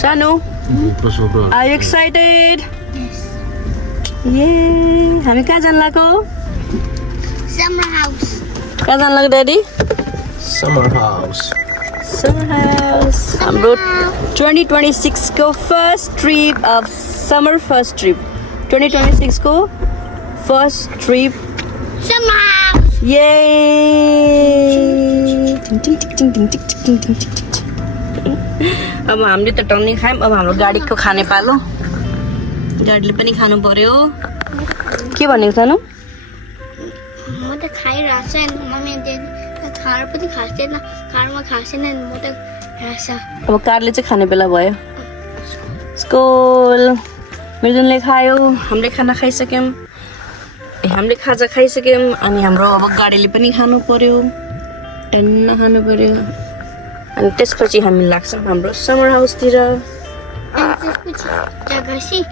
Shanu, are you excited? Yes. Yay! हामी कहाँ जान लागेको? Summer house. कहाँ जान लाग्यो daddy? Summer house. Summer house. हाम्रो 2026 को first trip of summer first trip. 2026 को first trip. Summer house. Yay! टिङ टिङ टिङ टिङ टिङ टिङ टिङ टिङ टिङ टिङ। अब हामीले त टन्नी खायौँ, अब हाम्रो गाडीको खाने पालो। गाडीले पनि खानु पर्यो। के भनेको सानो? म त खाइरहेको छु अनि मम्मीले खाएर पनि खाँदैन, कारमा खाँदैन अनि म त खान्छ। अब कारले चाहिँ खाने बेला भयो। स्कुल मृदुनले खायो, हामीले खाना खाइसक्यौँ, हामीले खाजा खाइसक्यौँ अनि हाम्रो अब गाडीले पनि खानु पर्यो, टन्न खानु पर्यो अनि त्यसपछि हामी लाग्छौँ हाम्रो समर हाउसतिर। अनि त्यसपछि जग्गा चाहिँ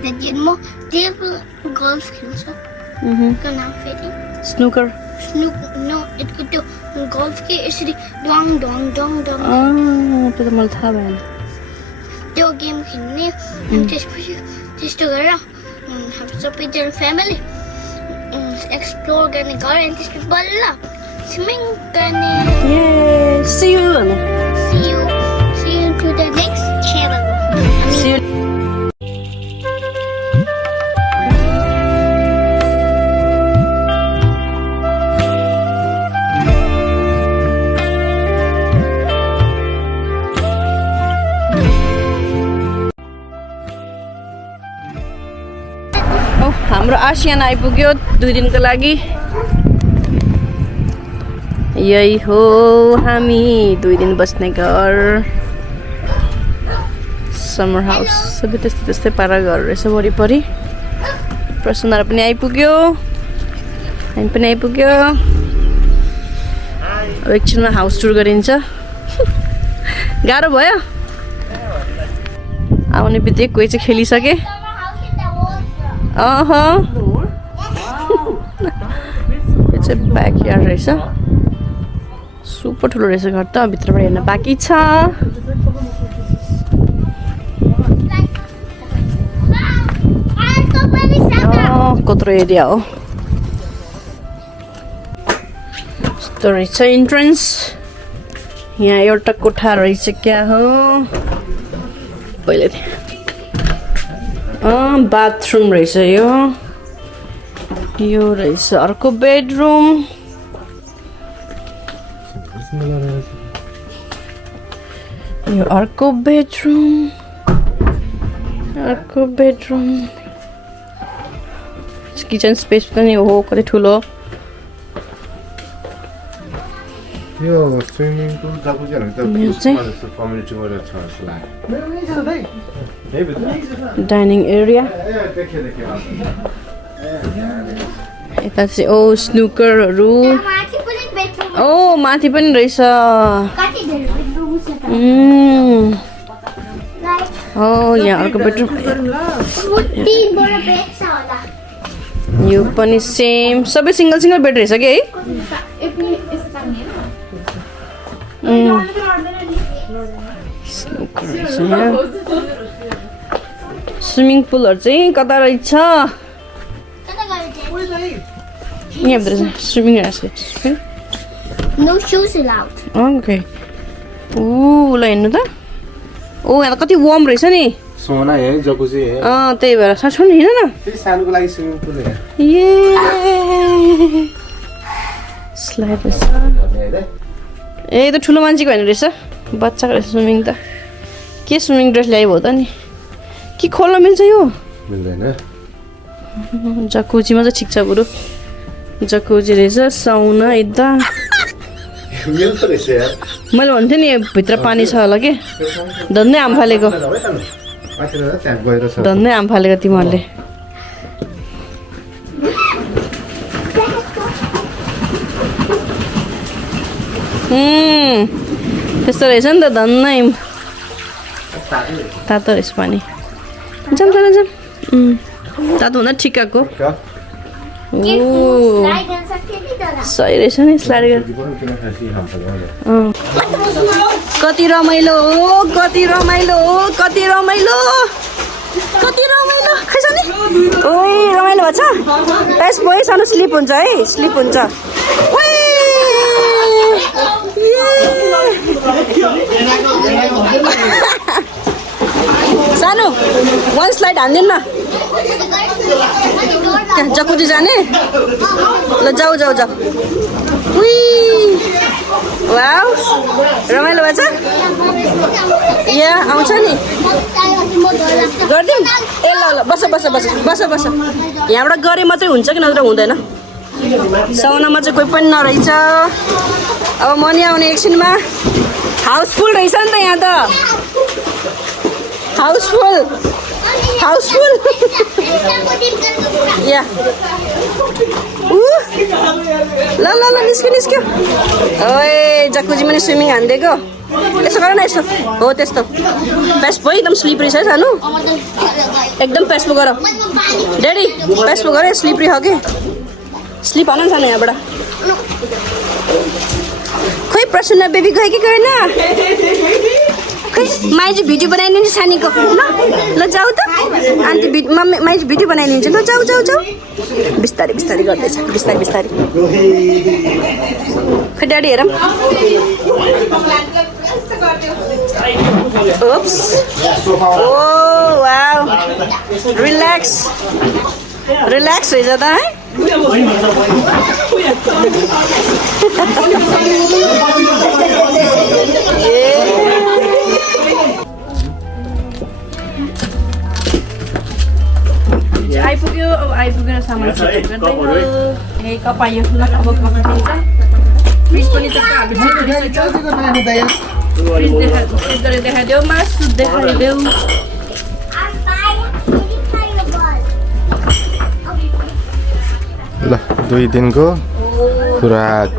त्यहाँदेखि म टेबल गल्फ खेल्छु। को नाम फेरि स्नुकर। नो यतिको त्यो गल्फ के यसरी डङ डङ डङ डङ त्यो त मलाई थाहा भएन। त्यो गेम खेल्ने अनि त्यसपछि त्यस्तो गरेर हाम्रो सबैजना फ्यामिली एक्सप्लोर गर्ने गऱ्यो अनि त्यसपछि बल्ल स्विमिङ गर्ने। See you. See you to the next channel. See you. हाम्रो आसियान आइपुग्यो 2 दिनको लागि। यही हो हामी 2 दिन बस्ने घर समर हाउस। सबै त्यस्तै त्यस्तै पारा घर रहेछ वरिपरि। प्रसन्नहरू पनि आइपुग्यो, हामी पनि आइपुग्यो। अब एकछिनमा हाउस टुर गरिन्छ। गाह्रो भयो आउने बित्तिकै कोही चाहिँ खेलिसके। यो चाहिँ ब्याकयार्ड रहेछ, सुपर ठुलो रहेछ घर त। भित्रबाट हेर्न बाँकी छ। कत्रो एरिया हो। यस्तो रहेछ इन्ट्रेन्स। यहाँ एउटा कोठा रहेछ, क्या हो पहिले बाथरुम रहेछ। यो रहेछ अर्को बेडरुम। यो अर्को बेडरुम, अर्को बेडरुम। किचन स्पेस पनि हो कति ठुलो। यो स्विमिङ पुल जकुजी भनेको त कम्युनिटी वाला छ जस्तो लाग्यो। Dining area. यता चाहिँ स्नुकरहरू। माथि पनि रहेछ। यहाँ अर्को बेडरुम। यो पनि सेम, सबै सिङ्गल सिङ्गल बेड रहेछ कि है। स्विमिङ पुलहरू चाहिँ कता रहेछ? यहाँ भित्र स्विमिङ रहेछ। No shoes allowed. ओके। ल हेर्नु त। यहाँ त कति वार्म रहेछ नि। सोना है जकुजी है। त्यही भएर छोड्नु हिँड न। फेरि सानोको लागि स्विमिङ पुल है। स्लाइड रहेछ। ए त ठुलो मान्छेको होइन रहेछ, बच्चाको रहेछ स्विमिङ त। के स्विमिङ ड्रेस ल्यायो भयो त नि? के खोल्न मिल्छ यो? मिल्दैन। जकुजीमा चाहिँ ठिक छ बरु। जकुजी रहेछ, साउना यता। मिल्छ रहेछ यार। मैले भन्थेँ नि भित्र पानी छ होला के। धन्नै आम फालेको, धन्नै आम फालेको तिमीहरूले। त्यस्तो रहेछ नि त, धन्नै तातो रहेछ पानी। जाम जाम जाम। तातो हुँदा ठिक्काको। सही रहेछ नि स्लाइड। कति रमाइलो हो कति रमाइलो हो कति रमाइलो कति रमाइलो खै जाने ओइ रमाइलो भन्छ प्यास बोइ सानो स्लिप हुन्छ है स्लिप हुन्छ ओइ सानो वान स्लाइड हान्दिनु न जकुजी जाने ल जाऊ जाऊ जाऊ उई वाउ रमाइलो भएछ यहाँ आउँछ नि गरिदिउँ ए ल ल बस बस बस बस बस यहाँबाट गरे मात्रै हुन्छ कि नत्र हुँदैन साउनामा चाहिँ कोही पनि नरहेछ अब मनी आउने एकछिनमा हाउसफुल रहेछ नि त यहाँ त हाउसफुल हाउसफुल या ल ल ल निस्क्यो निस्क्यो ओए जकुजी पनि स्विमिङ हानिदिएको यसो गर न यसो हो त्यस्तो प्यासपो एकदम स्लिपरी छ है सानो एकदम प्यासपो गर ड्याडी प्यासपो गर स्लिपरी हो कि स्लिप हान सानो यहाँबाट खोइ प्रसन्न बेबी गयो कि गएन खै माइजी भिडियो बनाइदिन्छ सानीको ल जाऊ त आन्टी माइजी भिडियो बनाइदिन्छ ल जाऊ जाऊ जाऊ बिस्तारै बिस्तारै गर्दैछ बिस्तारै बिस्तारै खै ड्याडी हेरौँ ओप्स ओ वाउ रिल्याक्स रिल्याक्स रहेछ त है आइपुग्यो अब आइपुगेर सामान सेट गर्दै ए कप आयो ल अब कप दिन्छ फ्रिज पनि छ फ्रिज देखाइदेऊ मासु देखाइदेऊ ल 2 दिनको खुराक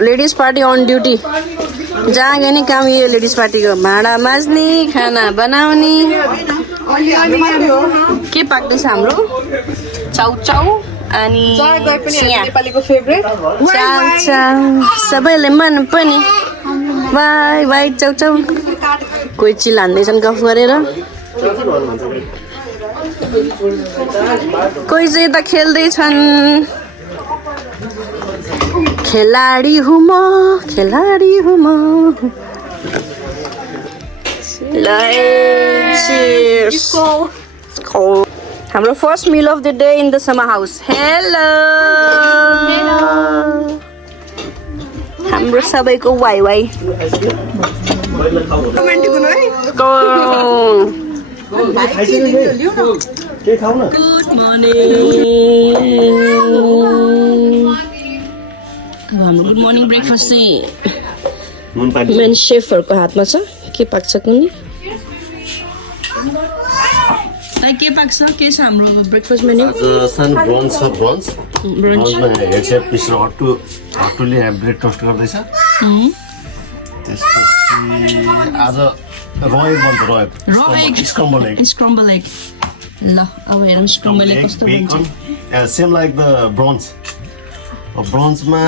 लेडिज पार्टी अन ड्युटी जहाँ गए नि काम यो लेडिज पार्टीको भाँडा माझ्ने खाना बनाउने के पाक्दैछ हाम्रो चाउचाउ अनि सबैले मन पनि वाइ वाइ चाउचाउ कोही चिल हान्दैछन् गफ गरेर कोही चाहिँ यता खेल्दैछन् खेलाडी हुँ म खेलाडी हुँ म हाम्रो first meal of the day in the summer house hello हाम्रो सबैको वाइ वाइ हाम्रो गुड मर्निङ ब्रेकफास्ट चाहिँ मेन सेफहरूको हातमा छ के पाक्छ कुनै के पाक्छ के छ हाम्रो ब्रेकफास्ट मेन्यु सन ब्रोन्ज छ ब्रोन्ज ब्रोन्जमा हेड सेफ मिस्टर हट्टुले ब्रेड टोस्ट गर्दैछ त्यसपछि आज रोय बन्छ रोय स्क्रम्बल एग ल अब हेरौँ स्क्रम्बल एग कस्तो हुन्छ सेम लाइक द ब्रोन्ज ब्रोन्जमा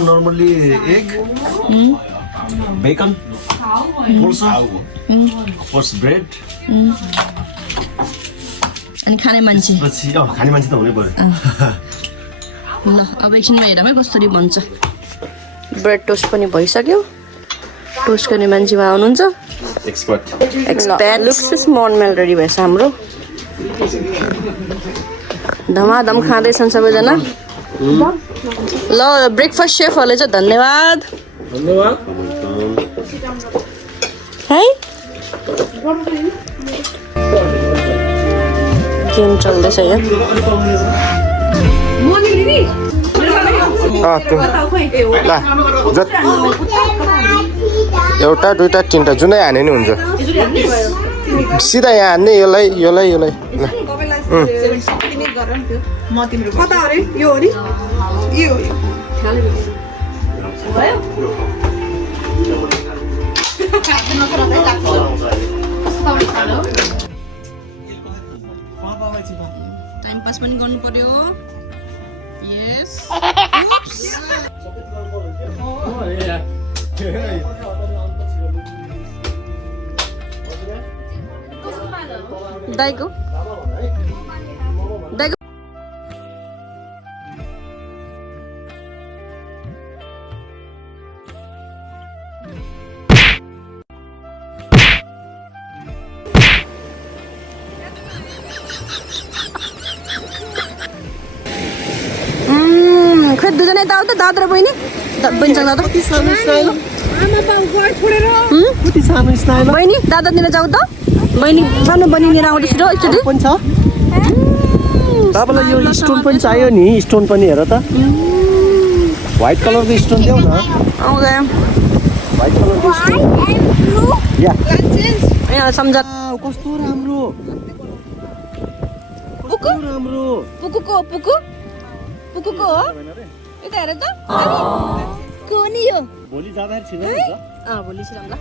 normally egg bacon first bread अनि खाने मान्छे खाने मान्छे त हुनै पर्यो ल अब एकछिनमा हेरौँ है कसरी बन्छ ब्रेड टोस्ट पनि भइसक्यो टोस्ट गर्ने मान्छे आउनुहुन्छ एक्सपर्ट लुक्स मर्नमेल रेडी भएछ हाम्रो धमाधम खाँदैछन् सबैजना ल ब्रेकफास्ट सेफहरूले चाहिँ धन्यवाद है गेम चल्दैछ यहाँ एउटा दुईटा तिनटा जुनै हाने नि हुन्छ सिधा यहाँ हान्ने यसलाई यसलाई यसलाई टाइम पास पनि गर्नु पर्यो यस दाइको खै दुजना यता आऊ त दादा र बहिनी बहिनीसँग दादा बहिनी दादातिर जाऊ त बहिनी सानो बहिनीनिर आउँदैछु र एकचोटि तपाईँलाई यो स्टोन पनि चाहियो नि स्टोन पनि हेर त व्हाइट कलरको स्टोन देऊ न आउँदा व्हाइट कलरको स्टोन या यहाँ सम्झा कस्तो राम्रो पुकु राम्रो पुकुको पुकु पुकुको हो यता हेर त को नि यो भोलि जाँदाखेरि छिर्नु हुन्छ भोलि सिराम्ला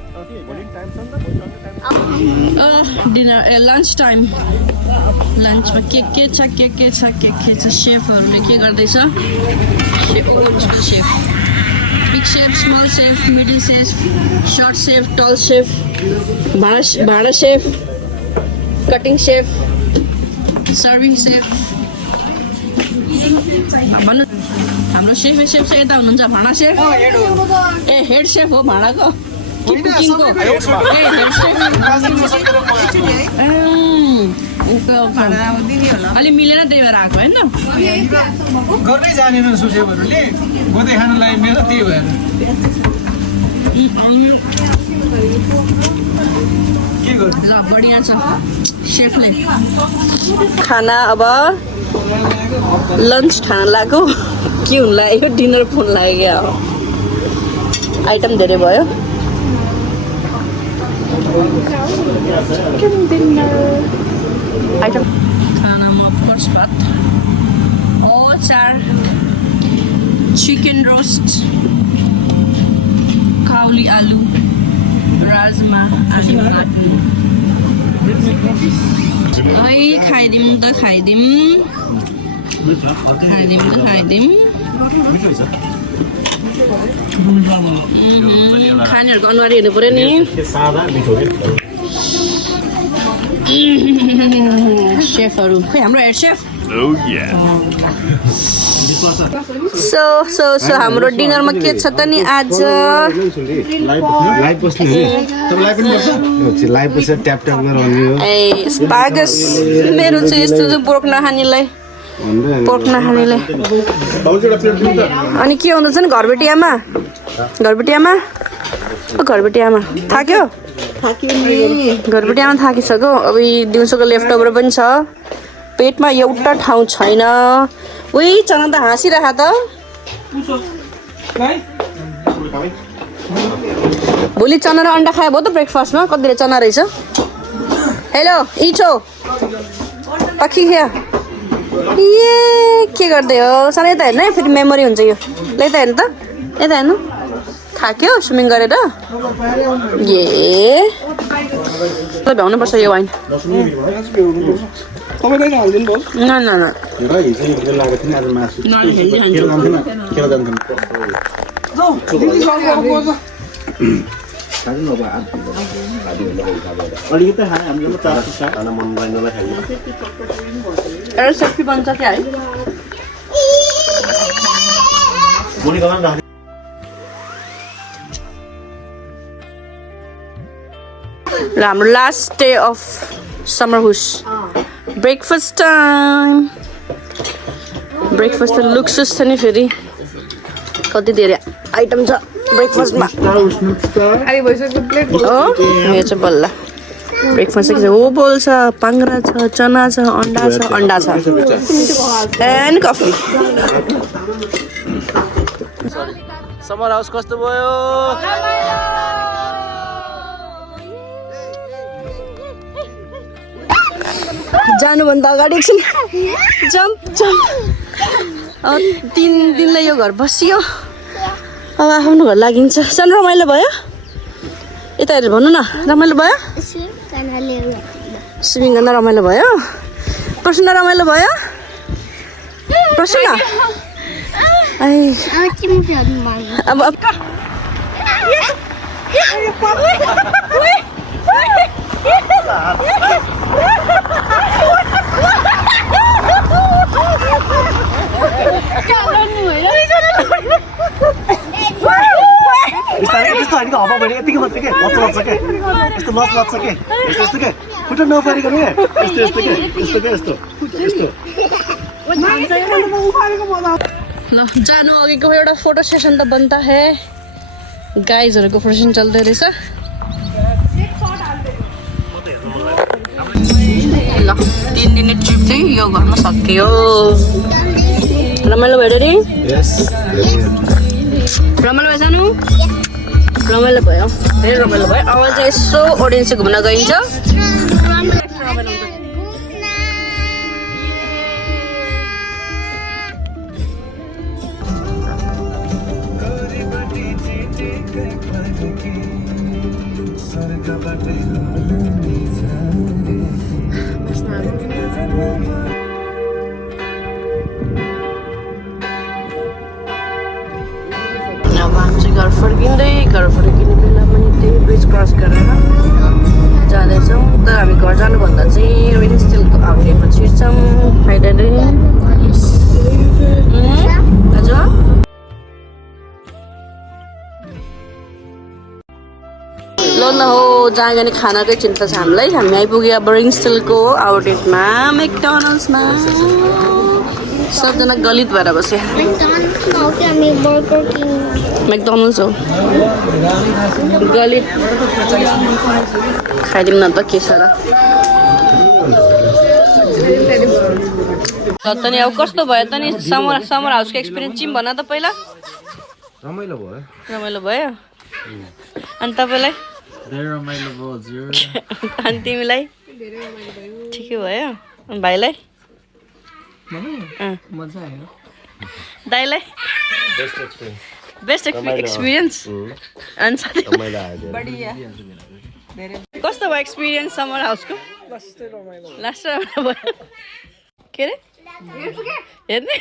भोलि टाइम छ नि त डिनर लन्च टाइम लन्चमा के छ सेफहरूले के गर्दैछ chef big chef small chef middle chef short chef tall chef भाँडा chef cutting chef serving chef भन्नु हाम्रो सेफ चाहिँ यता हुनुहुन्छ भाँडा सेफ ए हेड सेफ हो भाँडाको कि कुकिङको ए हेड सेफ अलि मिलेन त्यही भएर आएको होइन गर्नै जानेन सुसेफहरूले गोदै खानलाई मेरो त्यही भएर के गर्नु ल बढिया छ सेफले खाना अब लन्च खान लाग्यो के हुन लाग्यो डिनर फोन लाग्यो अब आइटम धेरै भयो आइटम खानामा फर्स्ट भात अचार चिकन रोस्ट काउली आलु राजमा आलु खाइदिउँ त खाइदिउँ खानेहरूको अनुहार हेर्नु पर्यो नि सेफहरू खै हाम्रो हेड सेफ सो हाम्रो डिनरमा के छ त नि आज ए स्पागस मेरो चाहिँ यस्तो पोर्क नखानेलाई अनि के हुँदैछ नि घरबेटी आमा थाक्यो घरबेटी आमा थाकिसक्यो अब दिउँसोको लेफ्ट ओभर पनि छ पेटमा एउटा ठाउँ छैन उही चना त हाँसिरह त भोलि चना र अन्डा खायो भयो त ब्रेकफास्टमा कतिले चना रहेछ हेलो इचो पखी खिया ए के गर्दै हो सानो यता हेर्नु है फेरि मेमोरी हुन्छ यो ल यता हेर्नु त यता हेर्नु थाक्यो स्विमिङ गरेर ए भ्याउनुपर्छ यो वाइन सेफ्टी बन्छ क्या है र हाम्रो लास्ट डे अफ समर हुस ब्रेकफास्ट टाइम ब्रेकफास्ट त लुक्सुस छ नि फेरि कति धेरै आइटम छ ब्रेकफास्टमा हो यो चाहिँ बल्ल ब्रेकफास्ट के छ ओबल छ पाङ्ग्रा छ चना छ अन्डा छ एन्ड कफी समर हाउस कस्तो भयो जानुभन्दा अगाडि एकछिन जम्प अब 3 दिनलाई यो घर बसियो अब आफ्नो घर लागिन्छ सानो रमाइलो भयो यता हेरेर भन्नु न रमाइलो भयो स्विमिङ गर्न रमाइलो भयो प्रश्न रमाइलो भयो प्रश्न अब त्यस्तो होइन हवा भने यतिकै मात्रै के लच्छ के यस्तो लच्छ के यस्तो के खुट्टा नपारिकन के यस्तो के यस्तो के यस्तो ल जानु अघिको एउटा फोटो सेसन त बन्ता है गाइजहरूको फोटो सेसन चल्दै रहेछ ल 3 दिने ट्रिप चाहिँ यो घरमा सकियो रमाइलो भयो रे Yes. रमाइलो भयो जानु रमाइलो भयो धेरै रमाइलो भयो अब चाहिँ यसो ओडियन्स घुम्न गइन्छ अब हामी चाहिँ घर फर्किने बेलामा नि त्यही ब्रिज क्रस गरेर जाँदैछौँ तर हामी घर जानुभन्दा चाहिँ रिन्स्टिलको आउटेमा छिर्छौँ फाइनली हजुर ल न हो जहाँ गने खानाकै चिन्ता छ हामीलाई हामी आइपुग्यो अब रिन्स्टिलको आउटलेटमा मेकडोनल्ड्समा सबजना गलित भएर बस्यो मेकडोनल्ड्स हो गलित खाइदिउँ न त के छ र त नि अब कस्तो भयो त नि समर हाउसको एक्सपिरियन्स चाहिँ भन त पहिला रमाइलो भयो रमाइलो भयो अनि तपाईँलाई रमाइलो भयो अनि तिमीलाई ठिकै भयो अनि भाइलाई मजा आयो दाइलाई बेस्ट एक्सपिरियन्स अनि साथै कस्तो भयो एक्सपिरियन्स समर हाउसको लास्ट रमाइलो भयो के अरे हेर्ने